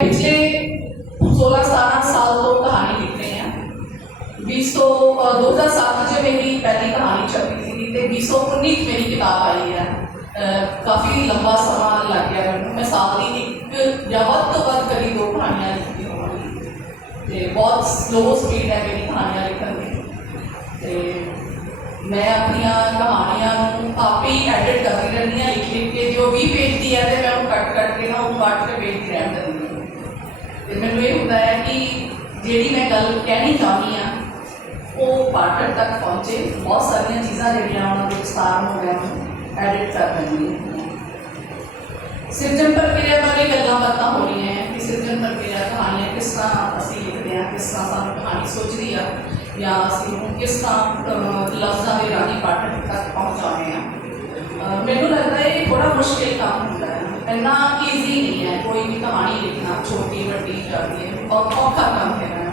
पिछले सोलह सतारह साल तो कहानी लिखते हैं। बीसो दो हज़ार सात च मेरी पहली कहानी छपी थी तो बीस सौ उन्नीस मेरी किताब आई है। काफ़ी लंबा समा लग गया। मैं साल ही एक या वो तो वह करी दो कहानियाँ लिखी होगी तो बहुत स्लो स्पीड है मेरी कहानियाँ लिखने की तो मैं अपन कहानियाँ आप ही एडिट करती रहनी हाँ लिख लिख के। जो भी पेज दिया तो मैं कट करके ना वो कट के पेज ਮੈਨੂੰ ਇਹ ਹੁੰਦਾ ਹੈ ਕਿ ਜਿਹੜੀ ਮੈਂ ਗੱਲ ਕਹਿਣੀ ਚਾਹੁੰਦੀ ਆ ਉਹ ਪਾਠਕ ਤੱਕ ਪਹੁੰਚੇ ਬਹੁਤ ਸਾਰੀਆਂ ਚੀਜ਼ਾਂ ਜਿਹੜੀਆਂ ਉਹਨਾਂ ਦੇ ਵਿਸਤਾਰ ਹੋ ਗਿਆ ਐਡਿਟ ਕਰ ਦਿੰਦੀ ਹਾਂ ਸਿਰਜਣ ਪ੍ਰਕਿਰਿਆ ਬਾਰੇ ਗੱਲਾਂ ਬਾਤਾਂ ਹੋ ਰਹੀਆਂ ਹੈ ਕਿ ਸਿਰਜਣ ਪ੍ਰਕਿਰਿਆ ਕਹਾਣੀਆਂ ਕਿਸ ਤਰ੍ਹਾਂ ਅਸੀਂ ਲਿਖਦੇ ਹਾਂ ਕਿਸ ਤਰ੍ਹਾਂ ਸਾਨੂੰ ਕਹਾਣੀ ਸੋਚਦੀ ਆ ਜਾਂ ਅਸੀਂ ਉਹਨੂੰ ਕਿਸ ਤਰ੍ਹਾਂ ਅਹ, ਲਫ਼ਜ਼ਾਂ ਦੇ ਰਾਹੀਂ ਪਾਠਕ ਤੱਕ ਪਹੁੰਚਾਉਂਦੇ ਹਾਂ ਅਹ, ਮੈਨੂੰ ਲੱਗਦਾ ਹੈ ਇਹ ਥੋੜਾ ਮੁਸ਼ਕਿਲ ਕੰਮ ਹੁੰਦਾ ਹੈ ਇੰਨਾ ਈਜ਼ੀ ਨਹੀਂ ਹੈ ਕੋਈ ਵੀ ਕਹਾਣੀ ਲਿਖਣਾ ਛੋਟੀ ਵੱਡੀ ਜਾਂਦੀ ਹੈ। ਬਹੁਤ ਔਖਾ ਕੰਮ ਹੈ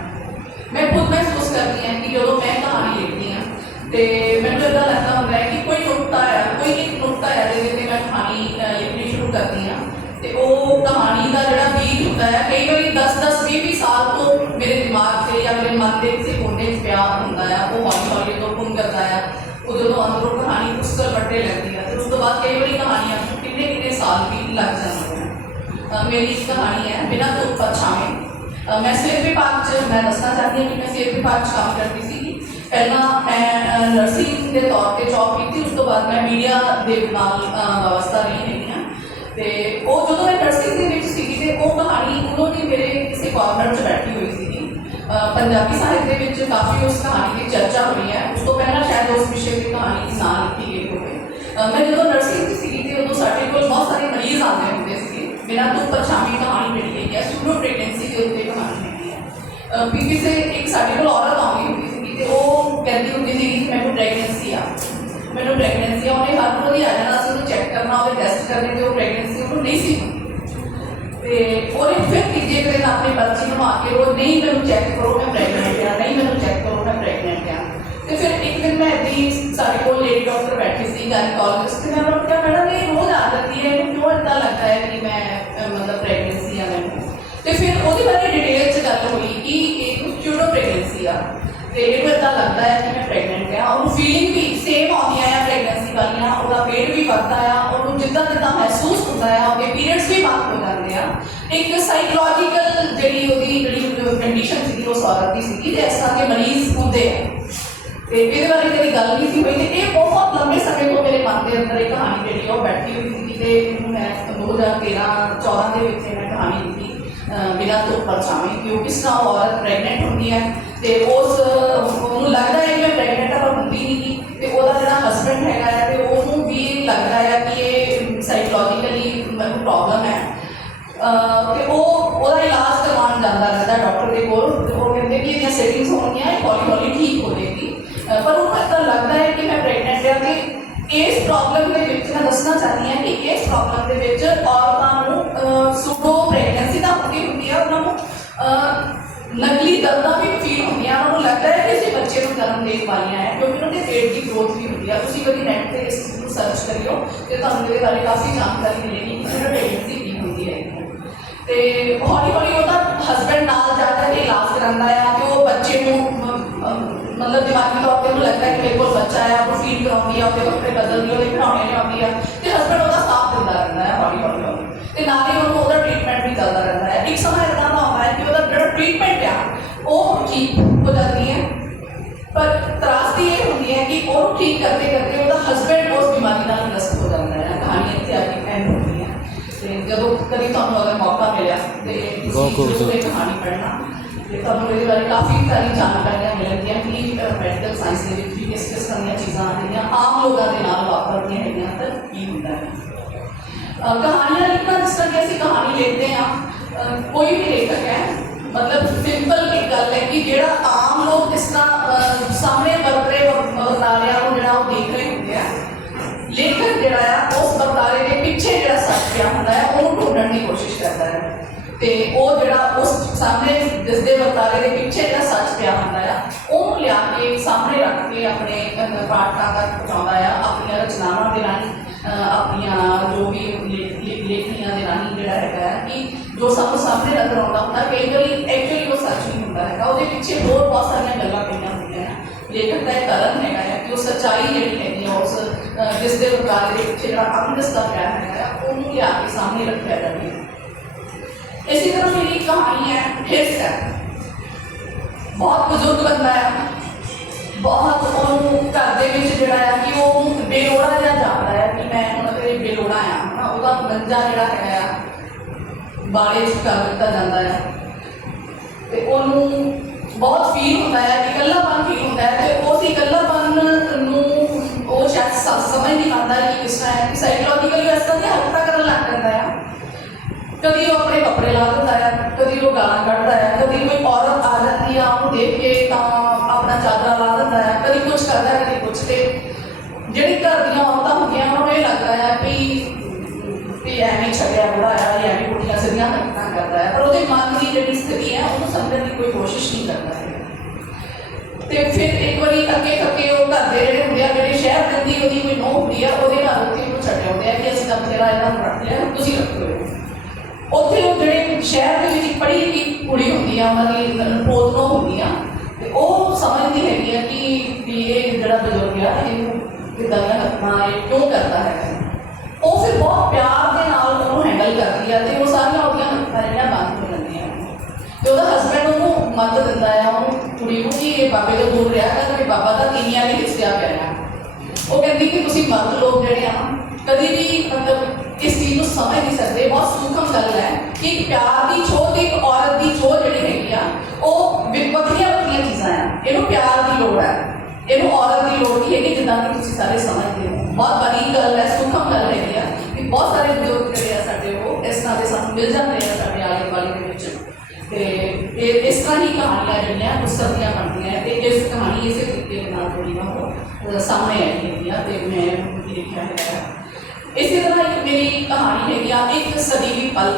ਮੈਂ ਖੁਦ ਮਹਿਸੂਸ ਕਰਦੀ ਹਾਂ ਕਿ ਜਦੋਂ ਮੈਂ ਕਹਾਣੀ ਲਿਖਦੀ ਹਾਂ, ਤੇ ਮੈਨੂੰ ਇਦਾਂ ਲੱਗਦਾ ਹੁੰਦਾ ਹੈ ਕਿ ਕੋਈ ਨੁਕਤਾ ਹੈ ਕੋਈ ਇੱਕ ਨੁਕਤਾ ਹੈ ਜਿਹਦੇ ਤੇ ਮੈਂ ਕਹਾਣੀ ਲਿਖਣੀ ਸ਼ੁਰੂ ਕਰਦੀ ਹਾਂ। ਤੇ ਉਹ ਕਹਾਣੀ ਦਾ ਜਿਹੜਾ ਬੀਜ ਹੁੰਦਾ ਹੈ, ਕਈ ਵਾਰੀ 10 10 20 20 ਸਾਲ ਤੋਂ ਮੇਰੇ ਦਿਮਾਗ 'ਤੇ ਜਾਂ ਮੇਰੇ ਮਨ ਦੇ ਕਿਸੇ ਕੋਨੇ 'ਚ ਪਿਆ ਹੁੰਦਾ ਹੈ, ਉਹ ਹੌਲੀ ਹੌਲੀ ਜਦੋਂ ਪੁੰਨ ਕਰਦਾ ਹੈ। ਉਹ ਜਦੋਂ ਅੰਦਰੋਂ ਕਹਾਣੀ ਉਸਕਰ ਵੱਡੇ ਲੱਗਦੀ ਹੈ, ਤੇ ਉਸ ਤੋਂ ਬਾਅਦ ਕਈ ਵਾਰੀ ਕਹਾਣੀਆਂ ਕਿੰਨੇ ਕਿੰਨੇ ਸਾਲ ਵੀ ਲੱਗ ਜਾਂਦੇ ਮੇਰੀ ਇੱਕ ਕਹਾਣੀ ਹੈ ਬਿਨਾਂ ਤੋਂ ਪਛਾਵੇਂ ਮੈਂ ਸਿਹਤ ਵਿਭਾਗ 'ਚ ਮੈਂ ਦੱਸਣਾ ਚਾਹਦੀ ਹਾਂ ਕਿ ਮੈਂ ਸਿਹਤ ਵਿਭਾਗ 'ਚ ਕੰਮ ਕਰਦੀ ਸੀ ਪਹਿਲਾਂ ਮੈਂ ਨਰਸਿੰਗ ਦੇ ਤੌਰ ਤੇ ਜੌਬ ਕੀਤੀ ਉਸ ਤੋਂ ਬਾਅਦ ਮੈਂ ਮੀਡੀਆ ਦੇ ਨਾਲ ਅਹ, ਵਿਵਸਥਾ ਰਹੀ ਹੈਗੀ ਹਾਂ ਤੇ ਉਹ ਜਦੋਂ ਮੈਂ ਨਰਸਿੰਗ ਦੇ ਵਿੱਚ ਸੀਗੀ ਤੇ ਉਹ ਕਹਾਣੀ ਉਦੋਂ ਦੀ ਮੇਰੇ ਕਿਸੇ ਕਾਰਨਰ 'ਚ ਬੈਠੀ ਹੋਈ ਸੀਗੀ। ਪੰਜਾਬੀ ਸਾਹਿਤ ਦੇ ਵਿੱਚ ਕਾਫੀ ਉਸ ਕਹਾਣੀ ਦੀ ਚਰਚਾ ਹੋਈ ਹੈ। ਉਸ ਤੋਂ ਪਹਿਲਾਂ ਸ਼ਾਇਦ ਉਸ ਵਿਸ਼ੇ ਦੀ ਕਹਾਣੀ ਦੀ ਨਾਂ ਲਿਖੀ ਗਈ ਹੋਵੇ। ਮੈਂ ਜਦੋਂ ਨਰਸਿੰਗ 'ਚ ਸੀਗੀ ਤੇ ਉਦੋਂ ਸਾਡੇ ਕੋਲ ਬਹੁਤ ਸਾਰੇ ਮਰੀਜ਼ ਆਉਂਦੇ ਹੁੰਦੇ ਸੀਗੇ ਬਿਨਾਂ ਤੋਂ ਪਛਾਣੀ ਕਹਾਣੀ ਮਿਲ ਗਈ ਹੈ ਸੂਡੋ ਪ੍ਰੈਗਨੈਂਸੀ ਦੇ ਉੱਤੇ ਕਹਾਣੀ ਮਿਲੀ ਹੈ ਪੀਪੀ ਸੇ ਇੱਕ ਸਾਡੇ ਕੋਲ ਔਰਤ ਆਉਂਦੀ ਹੁੰਦੀ ਸੀਗੀ ਤੇ ਉਹ ਕਹਿੰਦੀ ਹੁੰਦੀ ਸੀ ਕਿ ਮੈਨੂੰ ਪ੍ਰੈਗਨੈਂਸੀ ਆ ਮੈਨੂੰ ਪ੍ਰੈਗਨੈਂਸੀ ਆ ਉਹਨੇ ਹਰ ਰੋਜ਼ ਹੀ ਆ ਜਾਣਾ ਸੀ ਉਹਨੂੰ ਚੈੱਕ ਕਰਨਾ ਉਹਦੇ ਟੈਸਟ ਕਰਨੇ ਤੇ ਉਹ ਪ੍ਰੈਗਨੈਂਸੀ ਉਹਨੂੰ ਨਹੀਂ ਸੀ ਹੁੰਦੀ। ਤੇ ਉਹਨੇ ਫਿਰ ਤੀਜੇ ਦਿਨ ਆਪਣੇ ਬੱਚੇ ਨੂੰ ਆ ਕੇ ਉਹ ਨਹੀਂ ਮੈਨੂੰ ਚੈੱਕ ਕਰੋ ਮੈਂ ਪ੍ਰੈਗਨੈਂਟ ਆ ਨਹੀਂ ਮੈਨੂੰ ਚੈੱਕ ਕਰੋ ਮੈਂ ਪ੍ਰੈਗਨੈਂਟ ਆ ਤੇ ਫਿਰ ਇੱਕ ਦਿਨ ਮੈਂ ਇੱਦੀ ਸਾਡੇ ਕੋਲ ਲੇਡੀ ਡਾਕਟਰ ਬੈਠੀ ਸੀ ਗਾਇਨਕੋਲੋਜਿਸਟ ਤੇ ਮੈਂ ਉਹਨਾਂ ਨੂੰ ਕਿਹਾ ਮੈਡਮ ਇਹ ਰੋਜ਼ ਆ ਜਾਂਦੀ ਹੈ ਇਹਨੂੰ ਕਿਉਂ ਇਦਾਂ ਲੱਗਦਾ ਹੈ ਕਿ ਮੈਂ ਅਹ, ਮਤਲਬ ਪ੍ਰੈਗਨੈਂਸੀ ਆ ਮੈਨੂੰ ਤੇ ਫਿਰ ਉਹਦੇ ਬਾਰੇ ਡਿਟੇਲ ਚ ਗੱਲ ਹੋਈ ਕਿ ਇਹ ਕਿਉਂ ਪ੍ਰੈਗਨੈਂਸੀ ਆ ਤੇ ਇਹਨੂੰ ਇਦਾਂ ਲੱਗਦਾ ਹੈ ਕਿ ਮੈਂ ਪ੍ਰੈਗਨੈਂਟ ਆ ਉਹਨੂੰ ਫੀਲਿੰਗ ਵੀ ਸੇਮ ਆਉਂਦੀਆਂ ਆ ਪ੍ਰੈਗਨੈਂਸੀ ਵਾਲੀਆਂ ਉਹਦਾ weight ਵੀ ਵੱਧਦਾ ਆ ਉਹਨੂੰ ਜਿੱਦਾਂ ਜਿੱਦਾਂ ਮਹਿਸੂਸ ਹੁੰਦਾ ਆ ਉਹਦੇ ਪੀਰੀਅਡਸ ਵੀ ਬੰਦ ਹੋ ਜਾਂਦੇ ਆ ਇੱਕ ਸਾਈਕੋਲੋਜੀਕਲ ਜਿਹੜੀ ਉਹਦੀ ਜਿਹੜੀ ਕੰਡੀਸ਼ਨ ਸੀਗੀ ਉਸ ਔਰਤ ਦੀ ਸੀਗੀ ਤੇ ਇਸ ਤਰ੍ਹਾਂ ਦੇ ਮਰੀਜ਼ ਹੁੰਦੇ ਆ ਤੇ ਇਹਦੇ ਬਾਰੇ ਕਦੀ ਗੱਲ ਨਹੀਂ ਸੀ ਹੋਈ ਤੇ ਇਹ ਬਹੁਤ ਲੰਬੇ ਸਮੇਂ ਤੋਂ ਮੇਰੇ ਮਨ ਦੇ ਅੰਦਰ ਇਹ ਕਹਾਣੀ ਜਿਹੜੀ ਆ ਉਹ ਬੈਠੀ ਹੋਈ ਸੀ ਤੇ ਇਹਨੂੰ ਮੈਂ 2013 14 ਦੇ ਵਿੱਚ ਇਹ ਮੈਂ ਕਹਾਣੀ ਲਿਖੀ ਬਿਨਾਂ ਤੋਂ ਪਰਛਾਵੇਂ ਕਿ ਉਹ ਕਿਸ ਤਰ੍ਹਾਂ ਔਰਤ ਪ੍ਰੈਗਨੈਂਟ ਹੁੰਦੀ ਹੈ ਤੇ ਉਸ, ਉਹਨੂੰ ਲੱਗਦਾ ਹੈ ਕਿ ਮੈਂ ਪ੍ਰੈਗਨੈਂਟ ਹਾਂ, ਪਰ ਹੁੰਦੀ ਨਹੀਂ ਗੀ। ਤੇ ਉਹਦਾ ਜਿਹੜਾ ਹਸਬੰਡ ਹੈਗਾ ਹੈ, ਤੇ ਉਹਨੂੰ ਵੀ ਲੱਗਦਾ ਹੈ ਕਿ ਇਹ ਸਾਈਕੋਲੋਜੀਕਲੀ ਮੈਨੂੰ ਪ੍ਰੋਬਲਮ ਹੈ। ਅਹ ਉਹ, ਉਹਦਾ ਇਲਾਜ ਕਰਵਾਉਣ ਜਾਂਦਾ ਰਹਿੰਦਾ ਡਾਕਟਰ ਦੇ ਕੋਲ, ਤੇ ਉਹ ਕਹਿੰਦੇ ਕਿ ਇਹਦੀਆਂ ਸੈਟਿੰਗਸ ਹੋਣੀਆਂ ਹੌਲੀ ਹੌਲੀ ਠੀਕ ਹੋ ਜਾਏਗੀ। ਪਰ ਉਹ ਇਦਾਂ ਲੱਗਦਾ ਹੈ ਕਿ ਮੈਂ ਪ੍ਰੈਗਨੈਂਟ ਹਾਂ ਤੇ ਇਸ ਪ੍ਰੋਬਲਮ ਦੇ ਵਿੱਚ ਮੈਂ ਦੱਸਣਾ ਚਾਹਦੀ ਹਾਂ ਕਿ ਇਸ ਪ੍ਰੋਬਲਮ ਦੇ ਵਿੱਚ ਔਰਤਾਂ ਨੂੰ ਸੂਡੋ ਪ੍ਰੈਗਨੈਂਸੀ ਤਾਂ ਹੁੰਦੀ ਹੁੰਦੀ ਹੈ ਉਹਨਾਂ ਨੂੰ ਨਕਲੀ ਦਰਦਾਂ ਵੀ ਫੀਲ ਹੁੰਦੀਆਂ, ਉਹਨਾਂ ਨੂੰ ਲੱਗਦਾ ਹੈ ਕਿ ਅਸੀਂ ਬੱਚੇ ਨੂੰ ਜਨਮ ਦੇਣ ਵਾਲੀਆਂ ਹੈ, ਕਿਉਂਕਿ ਉਹਨਾਂ ਦੇ ਪੇਟ ਦੀ ਗਰੋਥ ਵੀ ਹੁੰਦੀ ਹੈ ਤੁਸੀਂ ਕਦੀ ਨੈਟ ਤੇ ਇਸ ਨੂੰ ਸਰਚ ਕਰਿਓ ਤੇ ਤੁਹਾਨੂੰ ਇਹਦੇ ਬਾਰੇ ਕਾਫੀ ਜਾਣਕਾਰੀ ਮਿਲੇਗੀ ਕਿ ਜਿਹੜਾ ਪ੍ਰੈਗਨੈਂਸੀ ਕੀ ਹੁੰਦੀ ਹੈ ਤੇ ਹੌਲੀ ਹੌਲੀ ਉਹਦਾ ਹਸਬੰਡ ਨਾਲ ਜਾ ਕੇ ਇਲਾਜ ਕਰਾਉਂਦਾ ਆ ਤੇ ਉਹ ਬੱਚੇ ਨੂੰ ਅਮ, ਅਮ, ਮਤਲਬ ਦਿਮਾਗੀ ਤੌਰ ਤੇ ਉਹਨੂੰ ਲੱਗਦਾ ਹੈ ਕਿ ਮੇਰੇ ਕੋਲ ਬੱਚਾ ਆ ਉਹ ਫੀਲ ਕਰਾਉਂਦੀ ਆ ਉਹਦੇ ਕੱਪੜੇ ਬਦਲਦੀ ਆ ਉਹਦੇ ਖਿਡੌਣੇ ਲਿਆਉਂਦੀ ਆ ਤੇ ਹਸਬੰਡ ਉਹਦਾ ਸਾਥ ਦਿੰਦਾ ਰਹਿੰਦਾ ਹੈ ਹੌਲੀ ਹੌਲੀ ਹੌਲੀ ਤੇ ਨਾਲ ਹੀ ਉਹਨੂੰ ਉਹਦਾ ਟ੍ਰੀਟਮੈਂਟ ਵੀ ਚੱਲਦਾ ਰਹਿੰਦਾ ਹੈ ਇੱਕ ਸਮਾਂ ਇਦਾਂ ਦਾ ਆਉਂਦਾ ਹੈ ਕਿ ਉਹਦਾ ਜਿਹੜਾ ਟ੍ਰੀਟਮੈਂਟ ਆ ਉਹ ਠੀਕ ਹੋ ਜਾਂਦੀ ਹੈ ਪਰ ਤਰਾਸਦੀ ਇਹ ਹੁੰਦੀ ਹੈ ਕਿ ਉਹਨੂੰ ਠੀਕ ਕਰਦੇ ਕਰਦੇ ਉਹਦਾ ਹਸਬੰਡ ਉਸ ਬਿਮਾਰੀ ਨਾਲ ਗ੍ਰਸਤ ਹੋ ਜਾਂਦਾ ਹੈ ਕਹਾਣੀ ਇੱਥੇ ਆ ਕੇ ਐਂਡ ਹੁੰਦੀ ਹੈ ਤੇ ਜਦੋਂ ਕਦੀ ਤੁਹਾਨੂੰ ਅਗਰ ਮੌਕਾ ਮਿਲਿਆ ਤੇ ਬਹੁਤ ਤੁਸੀਂ ਜ਼ਰੂਰ ਖੂਬਸੂਰਤ। ਇਹ ਕਹਾਣੀ ਪੜ੍ਹਨਾ ਤੇ ਤੁਹਾਨੂੰ ਇਹਦੇ ਬਾਰੇ ਕਾਫੀ ਸਾਰੀ ਜਾਣਕਾਰੀਆਂ ਮਿਲਣਗੀਆਂ ਲੋਕਾਂ ਦੇ ਨਾਲ ਵਾਪਰਦੀਆਂ ਹੈਗੀਆਂ ਤਾਂ ਕੀ ਹੁੰਦਾ ਹੈ ਅਹ ਕਹਾਣੀਆਂ ਲਿਖਣਾ ਜਿਸ ਤਰ੍ਹਾਂ ਕਿ ਅਸੀਂ ਕਹਾਣੀ ਲਿਖਦੇ ਹਾਂ ਅਹ ਕੋਈ ਵੀ ਲੇਖਕ ਹੈ ਮਤਲਬ ਸਿੰਪਲ ਇੱਕ ਗੱਲ ਹੈ ਕਿ ਜਿਹੜਾ ਆਮ ਲੋਕ ਜਿਸ ਤਰ੍ਹਾਂ ਅਹ ਸਾਹਮਣੇ ਵਰਤਰੇ ਵਰਤਾਰਿਆਂ ਨੂੰ ਜਿਹੜਾ ਉਹ ਦੇਖ ਰਹੇ ਹੁੰਦੇ ਆ ਲੇਖਕ ਜਿਹੜਾ ਆ ਉਸ ਵਰਤਾਰੇ ਦੇ ਪਿੱਛੇ ਜਿਹੜਾ ਸੱਚ ਪਿਆ ਹੁੰਦਾ ਹੈ ਉਹਨੂੰ ਢੂੰਡਣ ਦੀ ਕੋਸ਼ਿਸ਼ ਕਰਦਾ ਹੈ ਤੇ ਉਹ ਜਿਹੜਾ ਉਸ ਸਾਹਮਣੇ ਦਿਸਦੇ ਵਰਤਾਰੇ ਦੇ ਪਿੱਛੇ ਕੇ ਆਪਣੇ ਅਹ, ਪਾਠਕਾਂ ਤੱਕ ਪਹੁੰਚਾਉਂਦਾ ਆ ਆਪਣੀਆਂ ਰਚਨਾਵਾਂ ਦੇ ਰਾਹੀਂ ਅਹ, ਆਪਣੀਆਂ ਜੋ ਵੀ ਲੇਖ- ਲੇਖ- ਲੇਖਣੀਆਂ ਦੇ ਰਾਹੀਂ ਜਿਹੜਾ ਹੈਗਾ ਹੈ ਕਿ ਜੋ ਸਾਨੂੰ ਸਾਹਮਣੇ ਨਜ਼ਰ ਆਉਂਦਾ ਹੁੰਦਾ ਕਈ ਵਾਰੀ ਐਕਚੁਅਲੀ ਉਹ ਸੱਚ ਨਹੀਂ ਹੁੰਦਾ ਹੈਗਾ ਉਹਦੇ ਪਿੱਛੇ ਹੋਰ ਬਹੁਤ ਸਾਰੀਆਂ ਗੱਲਾਂ ਪਈਆਂ ਹੁੰਦੀਆਂ ਆ ਲੇਖਕ ਦਾ ਇਹ ਕਰਨ ਹੈਗਾ ਹੈ ਕਿ ਉਹ ਸੱਚਾਈ ਜਿਹੜੀ ਹੈਗੀ ਆ ਉਸ ਅਹ, ਜਿਸ ਦੇ ਮੁਕਾਬਲੇ ਦੇ ਪਿੱਛੇ ਜਿਹੜਾ ਅੰਮ੍ਰਿਤ ਦਾ ਪਿਆ ਹੈਗਾ ਆ, ਉਹਨੂੰ ਲਿਆ ਕੇ ਸਾਹਮਣੇ ਰੱਖਿਆ ਜਾਵੇ ਇਸੇ ਤਰ੍ਹਾਂ ਮੇਰੀ ਕਹਾਣੀ ਹੈ ਹਿੱਸ ਹੈ ਬਹੁਤ ਬਜ਼ੁਰਗ ਬੰਦਾ ਹੈ ਬਹੁਤ ਉਹਨੂੰ ਘਰ ਦੇ ਵਿੱਚ ਜਿਹੜਾ ਹੈ ਕਿ ਉਹ ਬੇਲੋੜਾ ਜਿਹਾ ਜਾਂਦਾ ਹੈ ਕਿ ਮੈਂ ਹੁਣ ਤੇ ਬੇਲੋੜਾ ਆ। ਹਨਾ, ਉਹਦਾ ਮੰਜਾ ਜਿਹੜਾ ਹੈਗਾ ਆ ਬਾੜੇ 'ਚ ਕਰ ਦਿੱਤਾ ਜਾਂਦਾ ਹੈ ਤੇ ਉਹਨੂੰ ਬਹੁਤ ਫੀਲ ਹੁੰਦਾ ਹੈ ਕਿ ਇਕੱਲਾਪਨ ਫੀਲ ਹੁੰਦਾ ਹੈ ਤੇ ਉਸ ਇਕੱਲਾਪਨ ਨੂੰ ਉਹ ਸ਼ਾਇਦ ਸਮਝ ਨਹੀਂ ਪਾਉਂਦਾ ਕਿ ਕਿਸ ਤਰ੍ਹਾਂ ਹੈ। ਸਾਈਕੋਲੋਜੀਕਲੀ ਇਸ ਤਰ੍ਹਾਂ ਦੀ ਹਰਕਤਾਂ ਕਰਨ ਕਦੀ ਉਹ ਆਪਣੇ ਕੱਪੜੇ ਲਾ ਦਿੰਦਾ ਹੈ, ਕਦੀ ਉਹ ਗਾਲਾਂ ਕੱਢਦਾ ਹੈ, ਕਦੀ ਕੋਈ ਔਰਤ ਆ ਜਾਂਦੀ ਆ ਉਹਨੂੰ ਦੇਖ ਕੇ ਤਾਂ ਆਪਣਾ ਚਾਦਰਾ ਲਾ ਦਿੰਦਾ ਹੈ, ਕਦੀ ਕੁਝ ਕਰਦਾ ਹੈ, ਕਦੀ ਕੁਝ ਤੇ। ਜਿਹੜੀ ਘਰ ਦੀਆਂ ਔਰਤਾਂ ਹੁੰਦੀਆਂ, ਉਹਨਾਂ ਨੂੰ ਇਹ ਲੱਗਦਾ ਹੈ ਵੀ ਵੀ ਐਵੇਂ ਛੱਡਿਆ ਬੁੜਾ ਆ ਜਾਂ ਐਵੇਂ ਕੁੜੀਆਂ ਸਿੱਧੀਆਂ ਹਰਕਤਾਂ ਕਰਦਾ ਹੈ। ਪਰ ਉਹਦੇ ਮਨ ਦੀ ਜਿਹੜੀ ਸਥਿਤੀ ਹੈ, ਉਹਨੂੰ ਸਮਝਣ ਦੀ ਕੋਈ ਕੋਸ਼ਿਸ਼ ਨਹੀਂ ਕਰਦਾ ਹੈ। ਤੇ ਫਿਰ ਇੱਕ ਵਾਰੀ ਅੱਗੇ ਥੱਕੇ ਉਹ ਘਰ ਦੇ ਜਿਹੜੇ ਹੁੰਦੇ ਆ, ਜਿਹੜੇ ਸ਼ਹਿਰ ਦਿੰਦੀ ਉਹਦੀ ਕੋਈ ਨੋਹ ਹੁੰਦੀ ਆ, ਉਹਦੇ ਨਾਲ ਉੱਥੇ ਉਹਨੂੰ ਛੱਡ ਆਉਂਦੇ ਆ ਕਿ ਅਸੀਂ ਤਾਂ ਤੇਰਾ ਇਹਨਾਂ ਨੂੰ ਰੱਖ ਲਿਆ ਤੁਸੀਂ ਰੱਖੋ ਇਹਨੂੰ। ਉੱਥੇ ਉਹ ਜਿਹੜੇ ਸ਼ਹਿਰ ਦੇ ਵਿੱਚ ਪੜ੍ਹੀ ਲਿਖੀ ਕੁੜੀ ਹੁੰਦੀ ਆ ਨੂੰ ਹੁੰਦੀ ਆ ਤੇ ਉਹ ਸਮਝਦੀ ਹੈਗੀ ਆ ਕਿ ਵੀ ਇਹ ਜਿਹੜਾ ਬਜ਼ੁਰਗ ਆ ਇਹਨੂੰ ਕਿਦਾਂ ਦੀਆਂ ਹੱਥਾਂ ਇਹ ਕਿਉਂ ਕਰਦਾ ਹੈ? ਉਹ ਫਿਰ ਬਹੁਤ ਪਿਆਰ ਦੇ ਨਾਲ ਉਹਨੂੰ ਹੈਂਡਲ ਕਰਦੀ ਆ ਤੇ ਉਹ ਸਾਰੀਆਂ ਉਹਦੀਆਂ ਹੱਥਾਂ ਜਿਹੜੀਆਂ ਬੰਦ ਹੋ ਜਾਂਦੀਆਂ ਤੇ ਉਹਦਾ ਹਸਬੰਡ ਉਹਨੂੰ ਮਦਦ ਦਿੰਦਾ ਆ ਉਹਨੂੰ ਕੁੜੀ ਨੂੰ ਕਿ ਇਹ ਬਾਬੇ ਤੋਂ ਦੂਰ ਰਿਹਾ ਕਰ ਤੇ ਬਾਬਾ ਦਾ ਤੀਨੀਆਂ ਨਹੀਂ ਹਿੱਸਿਆ ਪਿਆ। ਆ ਉਹ ਕਹਿੰਦੀ ਕਿ ਤੁਸੀਂ ਮਰਦ ਲੋਕ ਜਿਹੜੇ ਆ ਨਾ, ਕਦੀ ਵੀ ਮਤਲਬ ਇਸ ਚੀਜ਼ ਨੂੰ ਸਮਝ ਨਹੀਂ ਸਕਦੇ, ਬਹੁਤ ਸੂਖਮ ਗੱਲ ਹੈ ਕਿ ਇੱਕ ਪਿਆਰ ਦੀ ਛੋਹ ਤੇ ਇੱਕ ਔਰਤ ਦੀ ਛੋਹ ਜਿਹੜੀ ਹੈਗੀ ਆ, ਉਹ ਵੱਖਰੀਆਂ ਵੱਖਰੀਆਂ ਚੀਜ਼ਾਂ ਆ। ਇਹਨੂੰ ਪਿਆਰ ਦੀ ਲੋੜ ਹੈ। ਇਹਨੂੰ ਔਰਤ ਦੀ ਲੋੜ ਨਹੀਂ ਹੈਗੀ ਜਿੱਦਾਂ ਕਿ ਤੁਸੀਂ ਸਾਰੇ ਸਮਝਦੇ ਹੋ। ਬਹੁਤ ਬੜੀ ਗੱਲ ਹੈ, ਸੂਖਮ ਗੱਲ ਹੈਗੀ ਆ ਕਿ ਬਹੁਤ ਸਾਰੇ ਬਜ਼ੁਰਗ ਜਿਹੜੇ ਆ ਸਾਡੇ, ਉਹ ਇਸ ਤਰ੍ਹਾਂ ਦੇ ਸਾਨੂੰ ਮਿਲ ਜਾਂਦੇ ਆ ਸਾਡੇ ਆਲੇ ਦੁਆਲੇ ਦੇ ਵਿੱਚ। ਤੇ ਇਹ ਇਸ ਤਰ੍ਹਾਂ ਹੀ ਕਹਾਣੀਆਂ ਜਿਹੜੀਆਂ ਗੁੱਸਰ ਦੀਆਂ ਬਣਦੀਆਂ, ਤੇ ਇਸ ਕਹਾਣੀ ਇਸੇ ਤਰੀਕੇ ਦੇ ਨਾਲ ਥੋੜੀ ਨਾ ਉਹ ਸਾਹਮਣੇ ਆਈ ਹੈਗੀ ਆ ਤੇ ਮੈਂ ਉਹਨੂੰ ਲਿਖਿਆ ਹੈਗਾ ਇਸੇ ਤਰ੍ਹਾਂ ਇੱਕ ਮੇਰੀ ਕਹਾਣੀ ਹੈਗੀ ਆ, ਇੱਕ ਸਦੀ ਦੀ ਪਲ।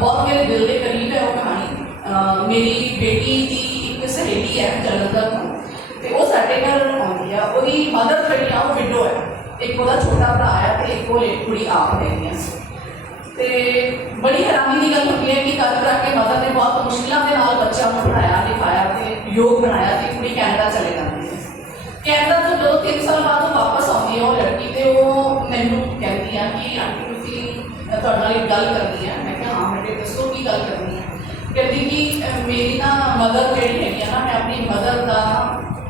ਬਹੁਤ ਮੇਰੇ ਦਿਲ ਦੇ ਕਰੀਬ ਹੈ ਉਹ ਕਹਾਣੀ। ਮੇਰੀ ਬੇਟੀ ਦੀ ਇੱਕ ਸਹੇਲੀ ਹੈ ਜਲੰਧਰ ਤੋਂ, ਤੇ ਉਹ ਸਾਡੇ ਘਰ ਆਉਂਦੀ ਆ। ਉਹਦੀ ਮਦਰ ਜਿਹੜੀ ਆ, ਉਹ ਵਿਡੋ ਹੈ। ਇੱਕ ਉਹਦਾ ਛੋਟਾ ਭਰਾ ਹੈ ਤੇ ਇੱਕ ਉਹ ਕੁੜੀ ਆਪ ਹੈਗੀ ਆ। ਤੇ ਬੜੀ ਹੈਰਾਨੀ ਦੀ ਗੱਲ ਹੁੰਦੀ ਹੈ ਕਿ ਕਰ ਕਰਾ ਕੇ ਮਦਰ ਨੇ ਬਹੁਤ ਮੁਸ਼ਕਿਲਾਂ ਦੇ ਨਾਲ ਬੱਚਾ ਨੂੰ ਪੜਾਇਆ ਲਿਖਾਇਆ ਤੇ ਯੋਗ ਬਣਾਇਆ ਤੇ ਕੁੜੀ ਕੈਨੇਡਾ ਚਲੇ ਜਾਂਦੀ ਹੈ। ਕੈਨੇਡਾ ਤੋਂ ਦੋ ਤਿੰਨ ਸਾਲ ਬਾਅਦ ਉਹ ਵਾਪਸ ਆਉਂਦੀ ਹੈ ਉਹ ਲੜਕੀ ਤੇ ਉਹ ਮੈਨੂੰ ਤੁਹਾਡੇ ਨਾਲ ਇੱਕ ਗੱਲ ਕਰਨੀ ਹੈ ਮੈਂ ਕਿਹਾ ਹਾਂ ਬੇਟੇ ਦੱਸੋ ਕੀ ਗੱਲ ਕਰਨੀ ਹੈ ਕਹਿੰਦੀ ਕਿ ਅਹ, ਮੇਰੀ ਨਾ ਮਦਰ ਜਿਹੜੀ ਹੈਗੀ ਆ ਨਾ ਮੈਂ ਆਪਣੀ ਮਦਰ ਦਾ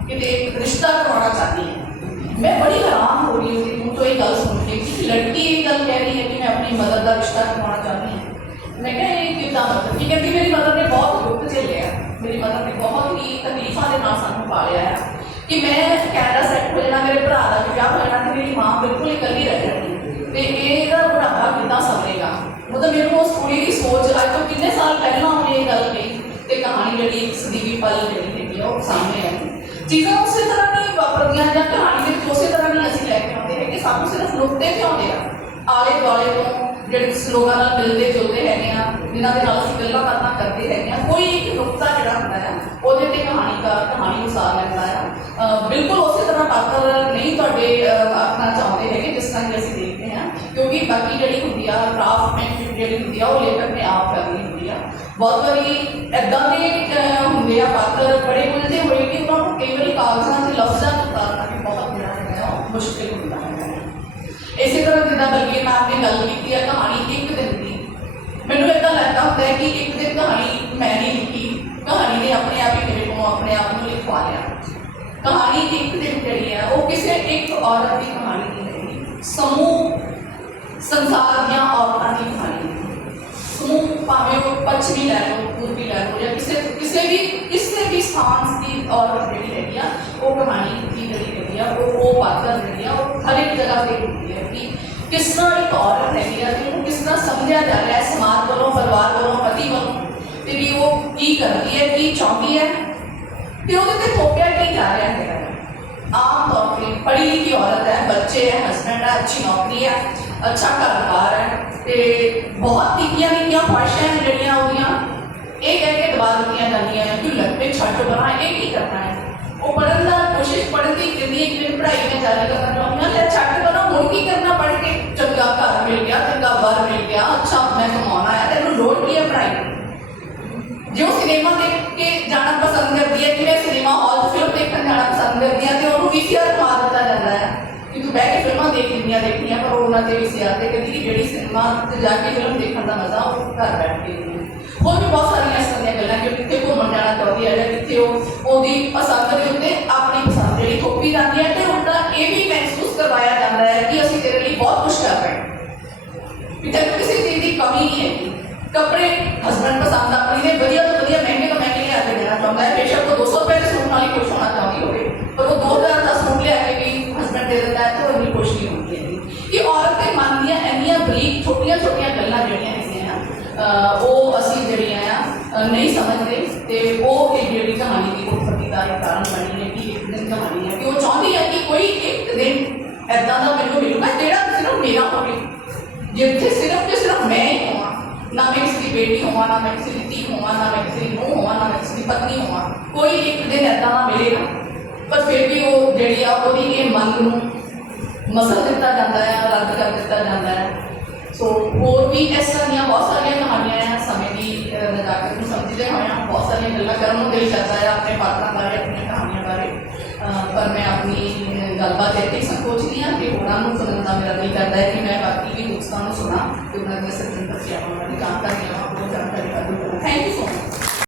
ਕਿਤੇ ਇੱਕ ਰਿਸ਼ਤਾ ਕਰਵਾਉਣਾ ਚਾਹਦੀ ਹਾਂ ਮੈਂ ਬੜੀ ਹੈਰਾਨ ਹੋ ਰਹੀ ਉਹਦੀ ਮੂੰਹ ਤੋਂ ਇਹ ਗੱਲ ਸੁਣ ਕੇ ਕਿ ਲੜਕੀ ਇਹ ਗੱਲ ਕਹਿ ਰਹੀ ਹੈ ਕਿ ਮੈਂ ਆਪਣੀ ਮਦਰ ਦਾ ਰਿਸ਼ਤਾ ਕਰਵਾਉਣਾ ਚਾਹਦੀ ਹਾਂ ਮੈਂ ਕਿਹਾ ਇਹ ਕਿੱਦਾਂ ਮਤਲਬ ਕਿ ਕਹਿੰਦੀ ਮੇਰੀ ਮਦਰ ਨੇ ਬਹੁਤ ਦੁੱਖ ਝੇਲਿਆ ਮੇਰੀ ਮਦਰ ਨੇ ਬਹੁਤ ਹੀ ਤਕਲੀਫਾਂ ਦੇ ਨਾਲ ਸਾਨੂੰ ਪਾਲਿਆ ਹੈ ਕਿ ਮੈਂ ਕੈਨੇਡਾ ਸੈੱਟ ਹੋ ਜਾਣਾ ਮੇਰੇ ਭਰਾ ਦਾ ਵੀ ਵਿਆਹ ਹੋ ਜਾਣਾ ਤੇ ਮੇਰੀ ਮਾਂ ਬਿਲਕੁਲ ਇਕੱਲੀ ਰਹਿ ਜਾਣੀ ਤੇ ਇਹਦਾ ਬੁਢਾਪਾ ਕਿੱਦਾਂ ਸੰਭਲੇਗਾ? ਮਤਲਬ ਮੈਨੂੰ ਉਸ ਕੁੜੀ ਦੀ ਸੋਚ ਅੱਜ ਤੋਂ ਕਿੰਨੇ ਸਾਲ ਪਹਿਲਾਂ ਉਹਨੇ ਇਹ ਗੱਲ ਕਹੀ ਤੇ ਕਹਾਣੀ ਜਿਹੜੀ ਇੱਕ ਸਦੀਵੀ ਪਲ ਜਿਹੜੀ ਹੈਗੀ ਆ ਉਹ ਸਾਹਮਣੇ ਆਈ। ਚੀਜ਼ਾਂ ਉਸੇ ਤਰ੍ਹਾਂ ਨਹੀਂ ਵਾਪਰਦੀਆਂ ਜਾਂ ਕਹਾਣੀ ਦੇ ਵਿੱਚ ਉਸੇ ਤਰ੍ਹਾਂ ਨਹੀਂ ਅਸੀਂ ਲੈ ਕੇ ਆਉਂਦੇ ਹੈਗੇ ਸਾਨੂੰ ਸਿਰਫ ਨੁਕਤੇ ਤੇ ਆਉਂਦੇ ਆ। ਆਲੇ ਦੁਆਲੇ ਤੋਂ ਜਿਹੜੇ ਤੁਸੀਂ ਲੋਕਾਂ ਨਾਲ ਮਿਲਦੇ ਜੁਲਦੇ ਹੈਗੇ ਆ ਜਿਨ੍ਹਾਂ ਦੇ ਨਾਲ ਅਸੀਂ ਗੱਲਾਂ ਬਾਤਾਂ ਕਰਦੇ ਹੈਗੇ ਆ ਕੋਈ ਇੱਕ ਨੁਕਤਾ ਜਿਹੜਾ ਹੁੰਦਾ ਹੈ ਉਹਦੇ ਤੇ ਕਹਾਣੀ ਦਾ ਕਹਾਣੀ ਉਸਾਰ ਲੈਂਦਾ ਆ। ਬਿਲਕੁਲ ਉਸੇ ਤਰ੍ਹਾਂ ਪਾਤਰ ਨਹੀਂ ਤੁਹਾਡੇ ਅਹ, ਆਖਣਾ ਕ੍ਰਾਫਟਮੈਨਸ਼ਿਪ ਜਿਹੜੀ ਹੁੰਦੀ ਆ ਉਹ ਲੇਖਕ ਨੇ ਆਪ ਕਰਨੀ ਹੁੰਦੀ ਆ ਬਹੁਤ ਵਾਰੀ ਐਦਾਂ ਦੇ ਅਹ, ਹੁੰਦੇ ਆ ਪਾਤਰ ਬੜੇ ਉਲਝੇ ਹੋਏ ਕਿ ਉਹਨਾਂ ਨੂੰ ਕਈ ਵਾਰੀ ਕਾਗਜ਼ਾਂ ਤੇ ਲਫ਼ਜ਼ਾਂ ਚ ਉਤਾਰਨਾ ਵੀ ਬਹੁਤ ਜਿਹੜਾ ਹੈਗਾ ਉਹ ਮੁਸ਼ਕਿਲ ਹੁੰਦਾ ਹੈ ਇਸੇ ਤਰ੍ਹਾਂ ਜਿੱਦਾਂ ਬਲਕਿ ਮੈਂ ਆਪਣੀ ਗੱਲ ਕੀਤੀ ਆ ਕਹਾਣੀ ਇੱਕ ਦਿਨ ਦੀ ਮੈਨੂੰ ਇਦਾਂ ਲੱਗਦਾ ਹੁੰਦਾ ਹੈ ਕਿ ਇੱਕ ਦਿਨ ਕਹਾਣੀ ਮੈਂ ਨਹੀਂ ਲਿਖੀ ਕਹਾਣੀ ਨੇ ਆਪਣੇ ਆਪ ਹੀ ਮੇਰੇ ਕੋਲੋਂ ਆਪਣੇ ਆਪ ਨੂੰ ਲਿਖਵਾ ਲਿਆ ਕਹਾਣੀ ਇੱਕ ਦਿਨ ਜਿਹੜੀ ਹੈ ਉਹ ਕਿਸੇ ਇੱਕ ਔਰਤ ਦੀ ਕਹਾਣੀ ਨਹੀਂ ਹੈਗੀ ਸਮੂਹ ਸੰਸਾਰ ਦੀਆਂ ਔਰਤਾਂ ਦੀ ਕਹਾਣੀ ਹੈ ਸਮੂਹ ਭਾਵੇਂ ਉਹ ਪੱਛਮੀ ਲੈ ਲਓ ਪੂਰਬੀ ਲੈ ਲਓ ਜਾਂ ਕਿਸੇ ਕਿਸੇ ਵੀ ਕਿਸੇ ਵੀ ਸਥਾਨ ਦੀ ਔਰਤ ਜਿਹੜੀ ਹੈਗੀ ਆ ਉਹ ਕਹਾਣੀ ਦੀ ਜਿਹੜੀ ਹੈਗੀ ਆ ਉਹ ਉਹ ਪਾਤਰ ਜਿਹੜੀ ਆ ਉਹ ਹਰ ਇੱਕ ਜਗ੍ਹਾ ਤੇ ਹੁੰਦੀ ਹੈ ਕਿ ਕਿਸ ਤਰ੍ਹਾਂ ਇੱਕ ਔਰਤ ਹੈਗੀ ਆ ਤੇ ਉਹਨੂੰ ਕਿਸ ਤਰ੍ਹਾਂ ਸਮਝਿਆ ਜਾ ਰਿਹਾ ਹੈ ਸਮਾਜ ਵੱਲੋਂ ਪਰਿਵਾਰ ਵੱਲੋਂ ਪਤੀ ਵੱਲੋਂ ਤੇ ਵੀ ਉਹ ਕੀ ਕਰਦੀ ਹੈ ਕੀ ਚਾਹੁੰਦੀ ਹੈ ਤੇ ਉਹਦੇ ਤੇ ਥੋਪਿਆ ਕੀ ਜਾ ਰਿਹਾ ਹੈਗਾ ਆਮ ਤੌਰ ਤੇ ਪੜ੍ਹੀ ਲਿਖੀ ਔਰਤ ਹੈ ਬੱਚੇ ਹੈ ਹਸਬੰਡ ਹੈ ਅੱਛੀ ਨੌਕਰੀ ਹੈ ਅੱਛਾ ਘਰ-ਬਾਰ ਹੈ ਤੇ ਬਹੁਤ ਨਿੱਕੀਆਂ ਨਿੱਕੀਆਂ ਖੁਆਇਸ਼ਾਂ ਜਿਹੜੀਆਂ ਉਹਦੀਆਂ, ਇਹ ਕਹਿ ਕੇ ਦਬਾ ਦਿੱਤੀਆਂ ਜਾਂਦੀਆਂ ਨੇ ਕਿ ਲੱਗਦੇ ਛੱਡ ਬਣਾ ਇਹ ਕੀ ਕਰਨਾ ਹੈ ਉਹ ਪੜ੍ਹਨ ਦਾ ਕੋਸ਼ਿਸ਼ ਪੜ੍ਹਨ ਦੀ ਕਹਿੰਦੀ ਹੈ ਕਿ ਮੇਰੀ ਪੜ੍ਹਾਈ ਮੈਂ ਜਾਰੀ ਕਰਨਾ ਚਾਹੁੰਦੀ ਹਾਂ ਤੇ ਛੱਡ ਬਣਾ ਹੁਣ ਕੀ ਕਰਨਾ ਪੜ੍ਹ ਕੇ ਚੰਗਾ ਘਰ ਮਿਲ ਗਿਆ, ਚੰਗਾ ਵਰ ਮਿਲ ਗਿਆ, ਅੱਛਾ ਮੈਂ ਕਮਾਉਣਾ ਹੈ ਤੇ ਲੋੜ ਕੀ ਹੈ ਪੜ੍ਹਾਈ ਦੀ? ਜੇ ਉਹ ਸਿਨੇਮਾ ਦੇਖ ਕੇ ਜਾਣਾ ਪਸੰਦ ਕਰਦੀ ਹੈ ਕਿ ਮੈਂ ਸਿਨੇਮਾ ਹਾਲ ਫਿਲਮ ਦੇਖਣ ਜਾਣਾ ਪਸੰਦ ਕਰਦੀ ਹਾਂ ਤੇ ਉਹਨੂੰ ਵੀਸੀਆਰ ਪਾ ਦਿੱਤਾ ਜਾਂਦਾ ਹੈ ਕਿ ਤੂੰ ਬਹਿ ਕੇ ਫਿਲਮਾਂ ਦੇਖਣੀਆਂ, ਪਰ ਉਹਨਾਂ ਤੇ ਵੀਸੀਆਰ ਤੇ ਕਹਿੰਦੀ ਜਿਹੜੀ ਸਿਨੇਮਾ ਤੇ ਜਾ ਕੇ ਫਿਲਮ ਦੇਖਣ ਦਾ ਮਜ਼ਾ ਉਹ ਘਰ ਬੈਠ ਕੇ ਹੋਰ ਵੀ ਬਹੁਤ ਸਾਰੀਆਂ ਇਸ ਤਰ੍ਹਾਂ ਦੀਆਂ ਗੱਲਾਂ ਕਿ ਕਿੱਥੇ ਘੁੰਮਣ ਜਾਣਾ ਚਾਹੁੰਦੀ ਹੈ ਜਾਂ ਕਿੱਥੇ ਉਹ, ਉਹਦੀ ਪਸੰਦ ਦੇ ਉੱਤੇ ਆਪਣੀ ਪਸੰਦ ਜਿਹੜੀ ਥੋਪੀ ਜਾਂਦੀ ਹੈ ਤੇ ਉਲਟਾ ਇਹ ਵੀ ਮਹਿਸੂਸ ਕਰਵਾਇਆ ਜਾਂਦਾ ਹੈ ਕਿ ਅਸੀਂ ਤੇਰੇ ਲਈ ਬਹੁਤ ਕੁਝ ਕਰ ਰਹੇ ਹਾਂ। ਵੀ ਤੈਨੂੰ ਕਿਸੇ ਚੀਜ਼ ਦੀ ਕਮੀ ਨਹੀਂ ਹੈਗੀ, ਕੱਪੜੇ ਹਸਬੰਡ ਪਸੰਦ ਆਪਣੀ ਨੇ, ਵਧੀਆ ਤੋਂ ਵਧੀਆ, ਮਹਿੰਗੇ ਤੋਂ ਮਹਿੰਗੇ ਲਿਆ ਕੇ ਦੇਣਾ ਚਾਹੁੰਦਾ ਹੈ। ਬੇਸ਼ੱਕ ਉਹ 200 ਰੁਪਏ ਦੇ ਸੂਟ ਨਾਲ ਹੀ ਖੁਸ਼ ਹੋਣਾ ਚਾਹੁੰਦੀ ਹੋਵੇ, ਪਰ ਉਹ 2000 ਦਾ ਸੂਟ ਲਿਆ ਕੇ ਵੀ ਹਸਬੰਡ ਦੇ ਦਿੰਦਾ ਹੈ ਤਾਂ ਉਹ ਇੰਨੀ ਖੁਸ਼ ਨਹੀਂ ਹੁੰਦੀ ਹੈਗੀ ਇਹ ਔਰਤ ਦੇ ਮਨ ਦੀਆਂ ਇੰਨੀਆਂ ਬਰੀਕ ਛੋਟੀਆਂ ਗੱਲਾਂ ਜਿਹੜੀਆਂ ਹੈਗੀਆਂ ਆ ਉਹ ਅਸੀਂ ਜਿਹੜੀਆਂ ਆ ਨਹੀਂ ਸਮਝਦੇ ਤੇ ਉਹ ਇਹ ਜਿਹੜੀ ਕਹਾਣੀ ਦੀ ਉਤਪਤੀ ਦਾ ਕਾਰਨ ਬਣੀ ਹੈ ਕਿ ਇੱਕ ਦਿਨ ਕਹਾਣੀ ਹੈ ਕਿ ਉਹ ਚਾਹੁੰਦੀ ਹੈ ਕਿ ਕੋਈ ਇੱਕ ਦਿਨ ਐਦਾਂ ਦਾ ਮੈਨੂੰ ਮਿਲੂਗਾ ਜਿਹੜਾ ਸਿਰਫ ਮੇਰਾ ਹੋਵੇ। ਜਿੱਥੇ ਸਿਰਫ ਤੇ ਸਿਰਫ ਮੈਂ ਹੀ ਹੋਵਾਂ, ਨਾ ਮੈਂ ਕਿਸੇ ਦੀ ਬੇਟੀ ਹੋਵਾਂ, ਨਾ ਮੈਂ ਕਿਸੇ ਦੀ ਧੀ ਹੋਵਾਂ, ਨਾ ਮੈਂ ਕਿਸੇ ਦੀ ਨੂੰਹ ਹੋਵਾਂ, ਨਾ ਮੈਂ ਕਿਸੇ ਦੀ ਪਤਨੀ ਹੋਵਾਂ, ਕੋਈ ਇੱਕ ਦਿਨ ਐਦਾਂ ਦਾ ਮਿਲੇਗਾ। ਪਰ ਫਿਰ ਵੀ ਉਹ ਜਿਹੜੀ ਆ ਉਹਦੀ ਇਹ ਮੰਗ ਨੂੰ ਮਸਲ ਦਿੱਤਾ ਜਾਂਦਾ ਹੈ ਰੱਦ ਸੋ ਹੋਰ ਵੀ ਇਸ ਤਰ੍ਹਾਂ ਦੀਆਂ ਬਹੁਤ ਸਾਰੀਆਂ ਕਹਾਣੀਆਂ ਆ, ਸਮੇਂ ਦੀ ਨਜ਼ਾਕਤ ਨੂੰ ਸਮਝਦੇ ਹੋਏ ਬਹੁਤ ਸਾਰੀਆਂ ਗੱਲਾਂ ਕਰਨ ਨੂੰ ਦਿਲ ਕਰਦਾ ਹੈ ਆਪਣੇ ਪਾਤਰਾਂ ਬਾਰੇ, ਆਪਣੀਆਂ ਕਹਾਣੀਆਂ ਬਾਰੇ। ਪਰ ਮੈਂ ਆਪਣੀ ਗੱਲਬਾਤ ਇੱਥੇ ਹੀ ਸੰਕੋਚਦੀ ਹਾਂ ਕਿ ਉਹਨਾਂ ਨੂੰ ਸੁਣਨ ਦਾ ਮੇਰਾ ਦਿਲ ਕਰਦਾ ਹੈ ਕਿ ਮੈਂ ਬਾਕੀ ਵੀ ਦੋਸਤਾਂ ਨੂੰ ਸੁਣਾ ਤੇ ਉਹਨਾਂ ਦੀਆਂ ਸੱਜਣ ਪ੍ਰਤੀਆਵਾਂ ਬਾਰੇ ਜਾਣਕਾਰੀ ਲਵਾਂ ਉਹ ਜਾਣਕਾਰੀ ਪ੍ਰਾਪਤ ਕਰਾਂ ਥੈਂਕ ਯੂ ਸੋ ਮਚ